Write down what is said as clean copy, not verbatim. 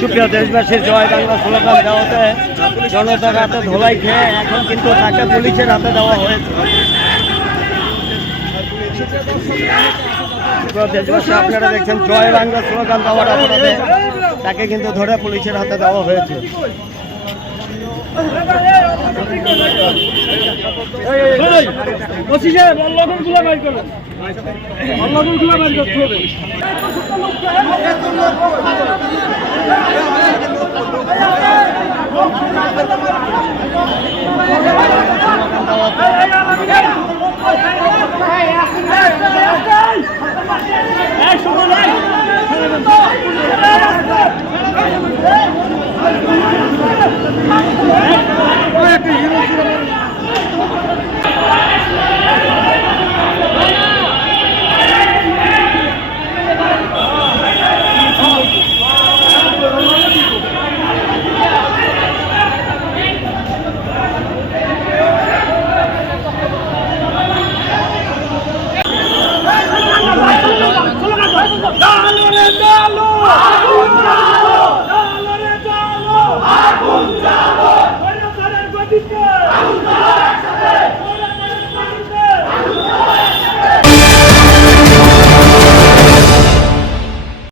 সুপ্রিয় দেশবাসী, জয় বাংলা স্লোগান দেওয়াতে জনতার হাতে ধোলাই খেয়ে এখন কিন্তু তাকে পুলিশের হাতে দেওয়া হয়েছে। দেশবাসী, আপনারা দেখছেন জয় বাংলা স্লোগান দেওয়ার অপরাধে তাকে কিন্তু ধরে পুলিশের হাতে দেওয়া হয়েছে। আগুন জ্বালো